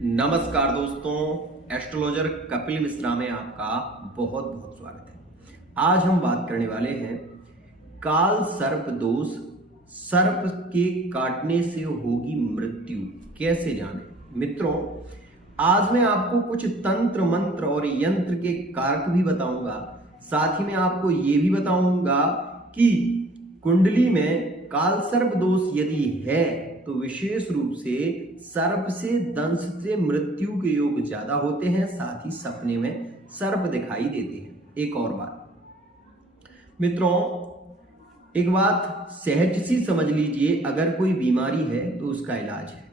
नमस्कार दोस्तों, एस्ट्रोलॉजर कपिल मिश्रा में आपका बहुत बहुत स्वागत है। आज हम बात करने वाले हैं काल सर्प दोष, सर्प के काटने से होगी मृत्यु, कैसे जाने। मित्रों, आज मैं आपको कुछ तंत्र मंत्र और यंत्र के कारक भी बताऊंगा। साथ ही मैं आपको ये भी बताऊंगा कि कुंडली में काल सर्प दोष यदि है तो विशेष रूप से सर्प से दंश से मृत्यु के योग ज्यादा होते हैं। साथ ही सपने में सर्प दिखाई देते हैं। एक और बात मित्रों, एक बात सहज सी समझ लीजिए, अगर कोई बीमारी है तो उसका इलाज है।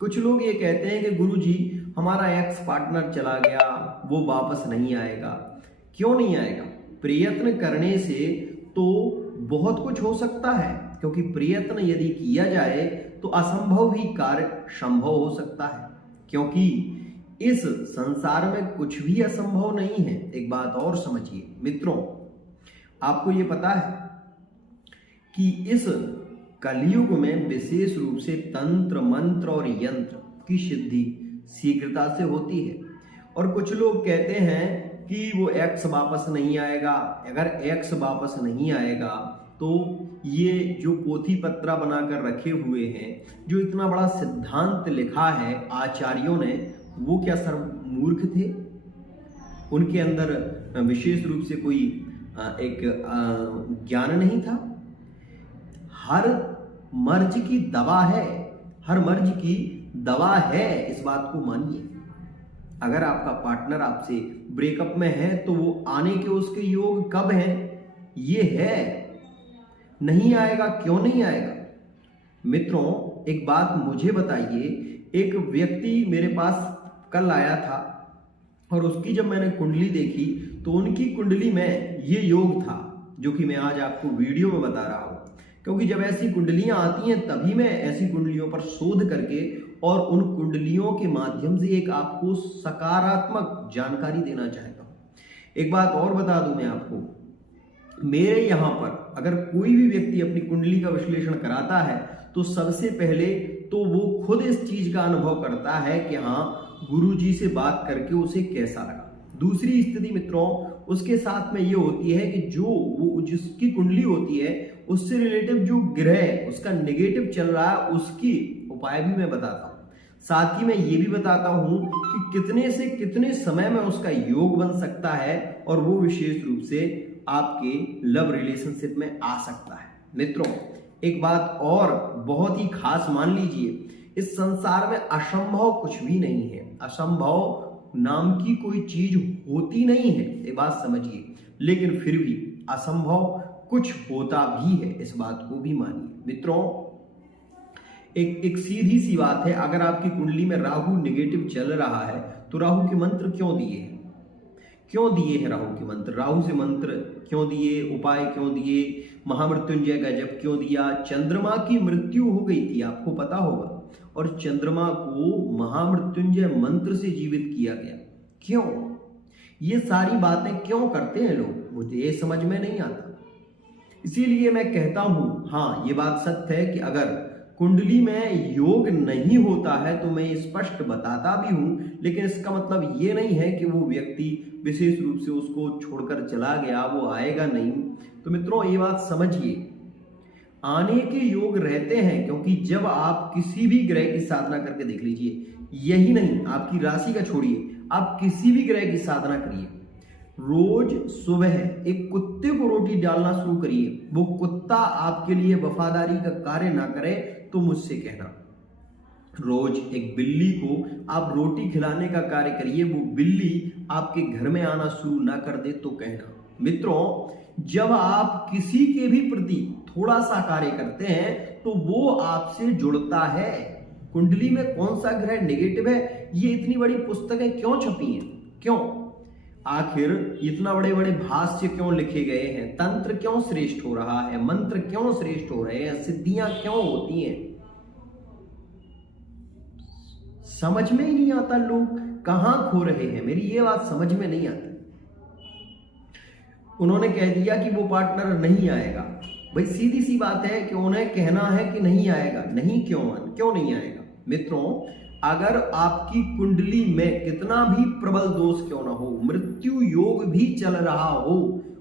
कुछ लोग ये कहते हैं कि गुरुजी हमारा एक्स पार्टनर चला गया, वो वापस नहीं आएगा। क्यों नहीं आएगा? प्रयत्न करने से तो बहुत कुछ हो सकता है, क्योंकि प्रयत्न यदि किया जाए तो असंभव भी कार्य संभव हो सकता है, क्योंकि इस संसार में कुछ भी असंभव नहीं है। एक बात और समझिए मित्रों, आपको ये पता है कि इस कलयुग में विशेष रूप से तंत्र मंत्र और यंत्र की सिद्धि शीघ्रता से होती है। और कुछ लोग कहते हैं कि वो एक्स वापस नहीं आएगा। अगर एक्स वापस नहीं आएगा तो ये जो पोथी पत्रा बनाकर रखे हुए हैं, जो इतना बड़ा सिद्धांत लिखा है आचार्यों ने, वो क्या सर्व मूर्ख थे? उनके अंदर विशेष रूप से कोई एक ज्ञान नहीं था? हर मर्ज की दवा है, हर मर्ज की दवा है, इस बात को मानिए। अगर आपका पार्टनर आपसे ब्रेकअप में है तो वो आने के उसके योग कब हैं? ये है, नहीं आएगा। क्यों नहीं आएगा? मित्रों, एक बात मुझे बताइए, एक व्यक्ति मेरे पास कल आया था और उसकी जब मैंने कुंडली देखी तो उनकी कुंडली में ये योग था जो कि मैं आज आपको वीडियो में बता रहा हूं। क्योंकि जब ऐसी कुंडलियां आती हैं तभी मैं ऐसी कुंडलियों पर शोध करके और उन कुंडलियों के माध्यम से एक आपको सकारात्मक जानकारी देना चाहता हूं। एक बात और बता दूं मैं आपको, मेरे यहां पर अगर कोई भी व्यक्ति अपनी कुंडली का विश्लेषण कराता है तो सबसे पहले तो वो खुद इस चीज का अनुभव करता है कि हाँ, गुरुजी से बात करके उसे कैसा लगा। दूसरी स्थिति मित्रों, उसके साथ में ये होती है कि जो वो जिसकी कुंडली होती है उससे रिलेटिव जो ग्रह उसका नेगेटिव चल रहा है, उसकी उपाय भी मैं बताता हूं। साथ ही मैं ये भी बताता हूं कि कितने से कितने समय में उसका योग बन सकता है और वो विशेष रूप से आपके लव रिलेशनशिप में आ सकता है। मित्रों, एक बात और बहुत ही खास मान लीजिए, इस संसार में असंभव कुछ भी नहीं है। असंभव नाम की कोई चीज होती नहीं है, ये बात समझिए। लेकिन फिर भी असंभव कुछ होता भी है, इस बात को भी मानिए। मित्रों, एक सीधी सी बात है, अगर आपकी कुंडली में राहु नेगेटिव चल रहा है तो राहु के मंत्र क्यों दिए हैं? क्यों दिए हैं राहु के मंत्र? राहु से मंत्र क्यों दिए? उपाय क्यों दिए? महामृत्युंजय का जप क्यों दिया? चंद्रमा की मृत्यु हो गई थी, आपको पता होगा, और चंद्रमा को महामृत्युंजय मंत्र से जीवित किया गया। क्यों? ये सारी बातें क्यों करते हैं लोग? मुझे ये समझ में नहीं आता। इसीलिए मैं कहता हूं, हाँ, ये बात सत्य है कि अगर कुंडली में योग नहीं होता है तो मैं स्पष्ट बताता भी हूं, लेकिन इसका मतलब ये नहीं है कि वो व्यक्ति विशेष रूप से उसको छोड़कर चला गया, वो आएगा नहीं। तो मित्रों, ये बात समझिए, आने के योग रहते हैं, क्योंकि जब आप किसी भी ग्रह की साधना करके देख लीजिए, यही नहीं, आपकी राशि का छोड़िए, आप किसी भी ग्रह की साधना करिए, रोज सुबह एक कुत्ते को रोटी डालना शुरू करिए। वो कुत्ता आपके लिए वफादारी का कार्य ना करे तो मुझसे कहना। रोज एक बिल्ली को आप रोटी खिलाने का कार्य करिए, वो बिल्ली आपके घर में आना शुरू ना कर दे तो कहना। मित्रों, जब आप किसी के भी प्रति थोड़ा सा कार्य करते हैं तो वो आपसे जुड़ता है। कुंडली में कौन सा ग्रह नेगेटिव है, ये इतनी बड़ी पुस्तकें क्यों छपी हैं? क्यों? आखिर इतना बड़े बड़े भाष्य क्यों लिखे गए हैं? तंत्र क्यों श्रेष्ठ हो रहा है? मंत्र क्यों श्रेष्ठ हो रहे हैं? सिद्धियां क्यों होती हैं? समझ में ही नहीं आता, लोग कहां खो रहे हैं, मेरी ये बात समझ में नहीं आती। उन्होंने कह दिया कि वो पार्टनर नहीं आएगा। भाई सीधी सी बात है कि उन्हें कहना है कि नहीं आएगा। नहीं क्यों नहीं आएगा? मित्रों, अगर आपकी कुंडली में कितना भी प्रबल दोष क्यों ना हो, मृत्यु योग भी चल रहा हो,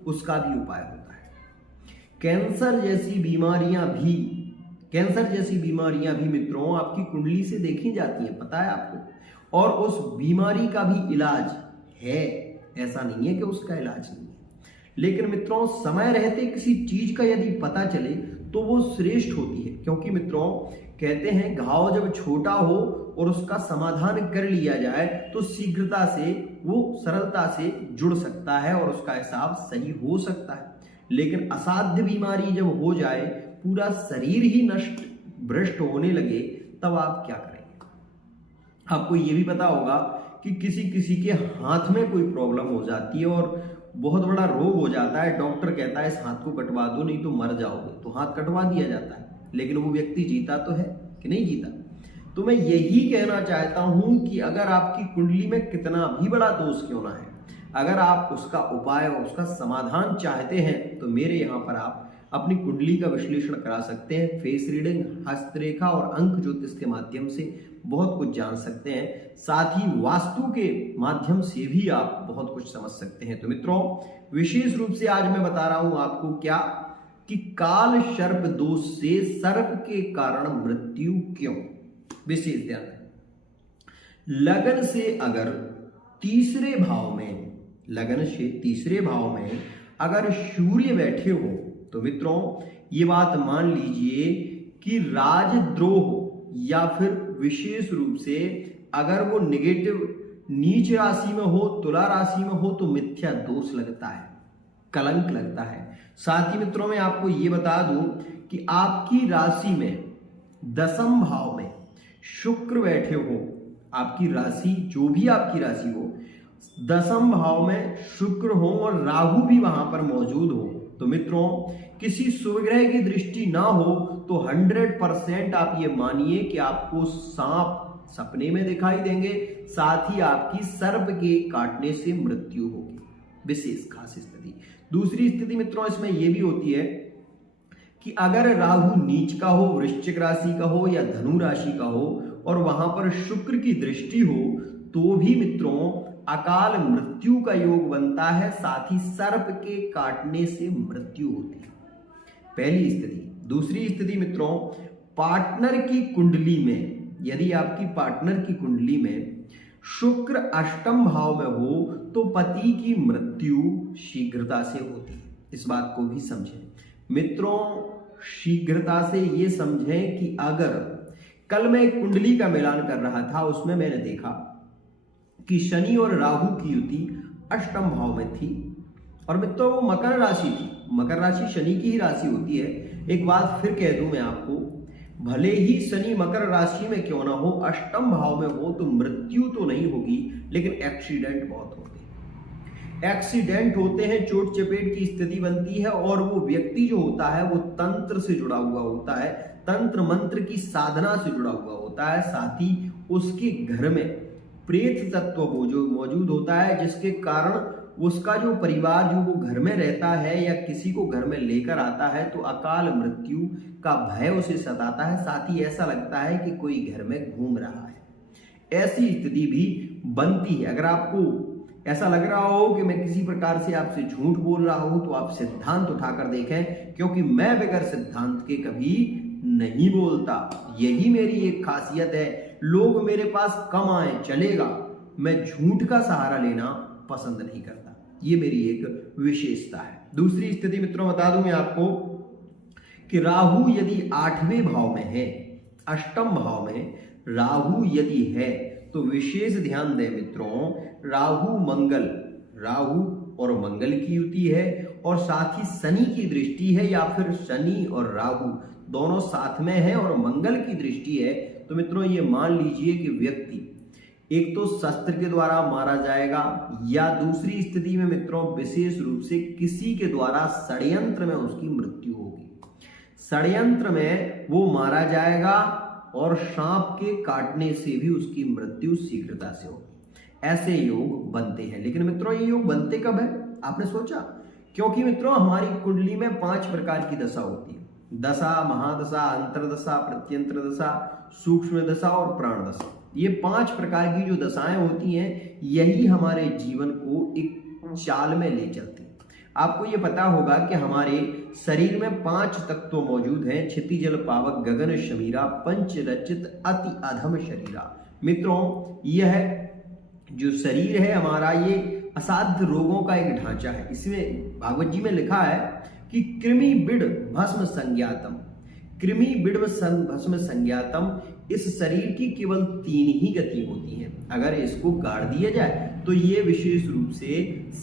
उसका भी उपाय होता है। कैंसर जैसी बीमारियां भी मित्रों आपकी कुंडली से देखी जाती हैं, पता है आपको। और उस बीमारी का भी इलाज है, ऐसा नहीं है कि उसका इलाज नहीं है। लेकिन मित्रों समय रहते किसी चीज का यदि पता चले तो वो श्रेष्ठ होती है, क्योंकि मित्रों कहते हैं घाव जब छोटा हो और उसका समाधान कर लिया जाए तो शीघ्रता से, वो सरलता से जुड़ सकता है और उसका हिसाब सही हो सकता है। लेकिन असाध्य बीमारी जब हो जाए, पूरा शरीर ही नष्ट भ्रष्ट होने लगे, तब आप क्या करेंगे? आपको ये भी पता होगा कि किसी के हाथ में कोई प्रॉब्लम हो जाती है और बहुत बड़ा रोग हो जाता है, डॉक्टर कहता है इस हाथ को कटवा दो नहीं तो मर जाओगे, तो हाथ कटवा दिया जाता है, लेकिन वो व्यक्ति जीता तो है कि नहीं जीता। तो मैं यही कहना चाहता हूं कि अगर आपकी कुंडली में कितना भी बड़ा दोष क्यों ना है, अगर आप उसका उपाय और उसका समाधान चाहते हैं तो मेरे यहाँ पर आप अपनी कुंडली का विश्लेषण करा सकते हैं। फेस रीडिंग, हस्तरेखा और अंक ज्योतिष के माध्यम से बहुत कुछ जान सकते हैं। साथ ही वास्तु के माध्यम से भी आप बहुत कुछ समझ सकते हैं। तो मित्रों विशेष रूप से आज मैं बता रहा हूं आपको क्या कि काल सर्प दोष से सर्प के कारण मृत्यु क्यों। विशेष ध्यान है, लगन से अगर तीसरे भाव में, लगन से तीसरे भाव में अगर सूर्य बैठे हो तो मित्रों ये बात मान लीजिए कि राजद्रोह या फिर विशेष रूप से अगर वो नेगेटिव नीच राशि में हो, तुला राशि में हो, तो मिथ्या दोष लगता है, कलंक लगता है। साथ ही मित्रों मैं आपको ये बता दूं कि आपकी राशि में दसम भाव में शुक्र बैठे हो, आपकी राशि जो भी आपकी राशि हो, दसम भाव में शुक्र हो और राहु भी वहां पर मौजूद हो, तो मित्रों किसी शुभ ग्रह की दृष्टि ना हो तो 100% आप ये मानिए कि आपको सांप सपने में दिखाई देंगे, साथ ही आपकी सर्प के काटने से मृत्यु होगी। विशेष खास स्थिति। दूसरी स्थिति मित्रों इसमें यह भी होती है कि अगर राहु नीच का हो, वृश्चिक राशि का हो या धनु राशि का हो और वहां पर शुक्र की दृष्टि हो, तो भी मित्रों अकाल मृत्यु का योग बनता है, साथ ही सर्प के काटने से मृत्यु होती है। पहली स्थिति। दूसरी स्थिति मित्रों, पार्टनर की कुंडली में, यदि आपकी पार्टनर की कुंडली में शुक्र अष्टम भाव में हो तो पति की मृत्यु शीघ्रता से होती है। इस बात को भी समझें मित्रों, शीघ्रता से ये समझें कि अगर कल मैं एक कुंडली का मिलान कर रहा था, उसमें मैंने देखा कि शनि और राहु की युति अष्टम भाव में थी और मित्रों वो मकर राशि थी। मकर राशि शनि की ही राशि होती है। एक बात फिर कह दूं मैं आपको, भले ही शनि मकर राशि में क्यों ना हो, अष्टम भाव में हो तो मृत्यु तो नहीं होगी, लेकिन एक्सीडेंट बहुत होते हैं। एक्सीडेंट होते हैं, चोट चपेट की स्थिति बनती है और वो व्यक्ति जो होता है वो तंत्र से जुड़ा हुआ होता है, तंत्र मंत्र की साधना से जुड़ा हुआ होता है। साथ ही उसके घर में प्रेत तत्व जो मौजूद होता है, जिसके कारण उसका जो परिवार जो वो घर में रहता है या किसी को घर में लेकर आता है तो अकाल मृत्यु का भय उसे सताता है। साथ ही ऐसा लगता है कि कोई घर में घूम रहा है। ऐसी स्थिति भी बनती है। अगर आपको ऐसा लग रहा हो कि मैं किसी प्रकार से आपसे झूठ बोल रहा हूं तो आप सिद्धांत उठाकर देखें, क्योंकि मैं बगैर सिद्धांत के कभी नहीं बोलता। यही मेरी एक खासियत है। लोग मेरे पास कम आए चलेगा, मैं झूठ का सहारा लेना पसंद नहीं करता। ये मेरी एक विशेषता है। दूसरी स्थिति मित्रों बता दूं मैं आपको कि राहु यदि आठवें भाव में है, अष्टम भाव में राहु यदि है तो विशेष ध्यान दें मित्रों, राहु और मंगल की युति है और साथ ही शनि की दृष्टि है, या फिर शनि और राहु दोनों साथ में है और मंगल की दृष्टि है, तो मित्रों ये मान लीजिए कि व्यक्ति एक तो शस्त्र के द्वारा मारा जाएगा, या दूसरी स्थिति में मित्रों विशेष रूप से किसी के द्वारा षड्यंत्र में उसकी मृत्यु होगी। षड्यंत्र में वो मारा जाएगा और सांप के काटने से भी उसकी मृत्यु शीघ्रता से होगी। ऐसे योग बनते हैं। लेकिन मित्रों ये योग बनते कब है, आपने सोचा? क्योंकि मित्रों हमारी कुंडली में 5 प्रकार की दशा होती है। दशा, महादशा, अंतरदशा, प्रत्यंतर दशा, सूक्ष्म दशा और प्राण दशा। ये 5 प्रकार की जो दशाएं होती हैं, यही हमारे जीवन को एक चाल में ले चलती हैं। आपको ये पता होगा कि हमारे शरीर में 5 तत्व मौजूद हैं, क्षिति जल पावक गगन शमीरा पंच रचित अति अधम शरीरा। मित्रों, यह जो शरीर है हमारा, ये असाध्य रोगों का एक ढांचा है। इसमें भागवत जी में लिखा है कि कृमि बिड भस्म संज्ञातम, कृमि बिड भस्म संज्ञातम, इस शरीर की केवल 3 ही गति होती हैं। अगर इसको गाड़ दिया जाए तो ये विशेष रूप से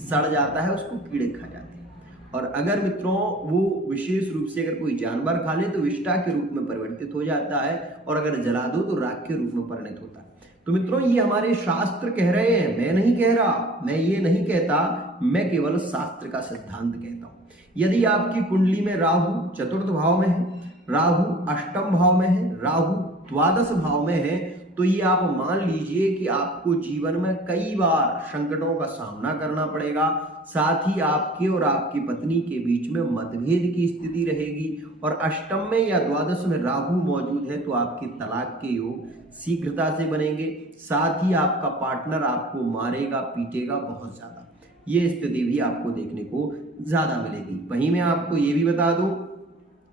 सड़ जाता है, उसको कीड़े खा जाते हैं। और अगर मित्रों वो विशेष रूप से अगर कोई जानवर खा ले तो विष्ठा के रूप में परिवर्तित हो जाता है, और अगर जला दो तो राख के रूप में परिणत होता है। तो मित्रों, ये हमारे शास्त्र कह रहे हैं, मैं नहीं कह रहा, मैं ये नहीं कहता, मैं केवल शास्त्र का सिद्धांत कहता हूं। यदि आपकी कुंडली में राहु 4th भाव में है, राहु 8म भाव में है, राहु 12 भाव में है, तो ये आप मान लीजिए कि आपको जीवन में कई बार संकटों का सामना करना पड़ेगा। साथ ही आपके और आपकी पत्नी के बीच में मतभेद की स्थिति रहेगी। और 8म में या 12 में राहु मौजूद है तो आपके तलाक के योग शीघ्रता से बनेंगे। साथ ही आपका पार्टनर आपको मारेगा पीटेगा बहुत ज्यादा, ये स्थिति भी आपको देखने को ज्यादा मिलेगी। वहीं मैं आपको ये भी बता दूं,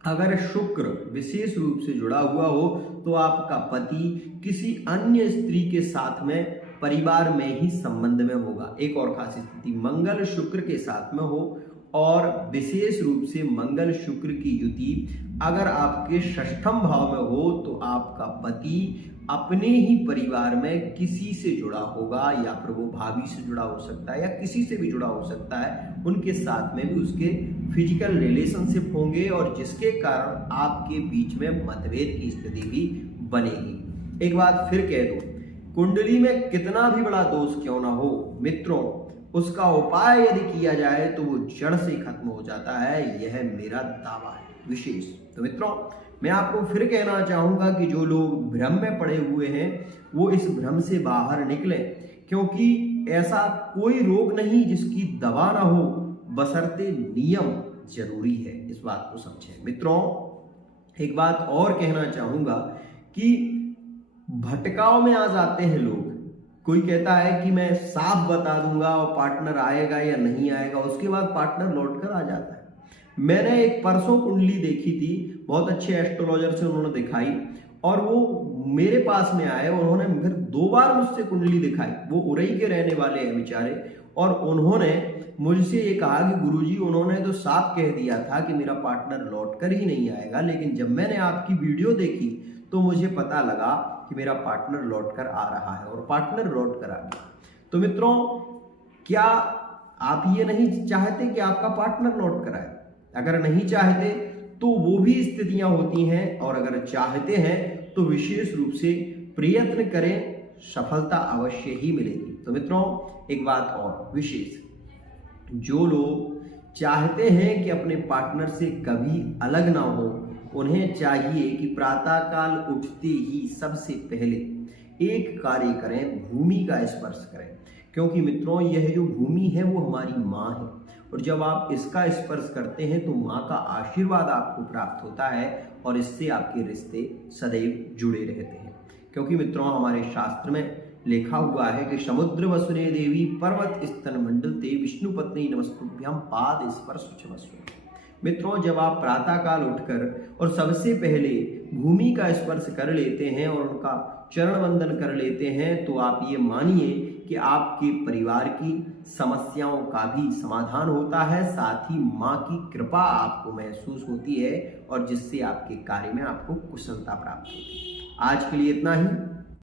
अगर शुक्र विशेष रूप से जुड़ा हुआ हो तो आपका पति किसी अन्य स्त्री के साथ में परिवार में ही संबंध में होगा। एक और खास स्थिति, मंगल शुक्र के साथ में हो, और विशेष रूप से मंगल शुक्र की युति अगर आपके 6ठम भाव में हो तो आपका पति अपने ही परिवार में किसी से जुड़ा होगा, या फिर वो भाभी से जुड़ा हो सकता है या किसी से भी जुड़ा हो सकता है, उनके साथ में भी उसके फिजिकल रिलेशनशिप होंगे, और जिसके कारण आपके बीच में मतभेद की स्थिति भी बनेगी। एक बात फिर कह दूं, कुंडली में कितना भी बड़ा दोष क्यों ना हो मित्रों, उसका उपाय यदि किया जाए तो वो जड़ से खत्म हो जाता है, यह मेरा दावा है विशेष। तो मित्रों, मैं आपको फिर कहना चाहूंगा कि जो लोग भ्रम में पड़े हुए हैं वो इस भ्रम से बाहर निकलें, क्योंकि ऐसा कोई रोग नहीं जिसकी दवा ना हो, बशर्ते नियम जरूरी है। इस बात को समझें मित्रों। एक बात और कहना चाहूंगा कि भटकाव में आ जाते हैं लोग। कोई कहता है कि मैं साफ बता दूंगा और पार्टनर आएगा या नहीं आएगा, उसके बाद पार्टनर लौटकर आ जाता है। मैंने एक परसों कुंडली देखी थी, बहुत अच्छे एस्ट्रोलॉजर से उन्होंने दिखाई, और वो मेरे पास में आए, उन्होंने फिर 2 बार मुझसे कुंडली दिखाई। वो उरई के रहने वाले हैं बेचारे, और उन्होंने मुझसे ये कहा कि गुरुजी, उन्होंने तो साफ कह दिया था कि मेरा पार्टनर लौट कर ही नहीं आएगा, लेकिन जब मैंने आपकी वीडियो देखी तो मुझे पता लगा कि मेरा पार्टनर लौट कर आ रहा है, और पार्टनर लौट कर आ गया। तो मित्रों, क्या आप ये नहीं चाहते कि आपका पार्टनर लौट कर आए? अगर नहीं चाहते तो वो भी स्थितियां होती हैं, और अगर चाहते हैं तो विशेष रूप से प्रयत्न करें, सफलता अवश्य ही मिलेगी। तो मित्रों, एक बात और विशेष, जो लोग चाहते हैं कि अपने पार्टनर से कभी अलग ना हो, उन्हें चाहिए कि प्रातःकाल उठते ही सबसे पहले एक कार्य करें, भूमि का स्पर्श करें। क्योंकि मित्रों, यह जो भूमि है वो हमारी माँ है, और जब आप इसका स्पर्श करते हैं तो माँ का आशीर्वाद आपको प्राप्त होता है, और इससे आपके रिश्ते सदैव जुड़े रहते हैं। क्योंकि मित्रों, हमारे शास्त्र में लिखा हुआ है कि समुद्र वसुने देवी पर्वत स्तन मंडलते विष्णु पत्नी नमस्तुभ्यम पाद स्पर्श क्षमस्व। मित्रों, जब आप प्रातःकाल उठकर और सबसे पहले भूमि का स्पर्श कर लेते हैं और उनका चरण वंदन कर लेते हैं, तो आप ये मानिए कि आपके परिवार की समस्याओं का भी समाधान होता है। साथ ही माँ की कृपा आपको महसूस होती है, और जिससे आपके कार्य में आपको कुशलता प्राप्त होती है। आज के लिए इतना ही।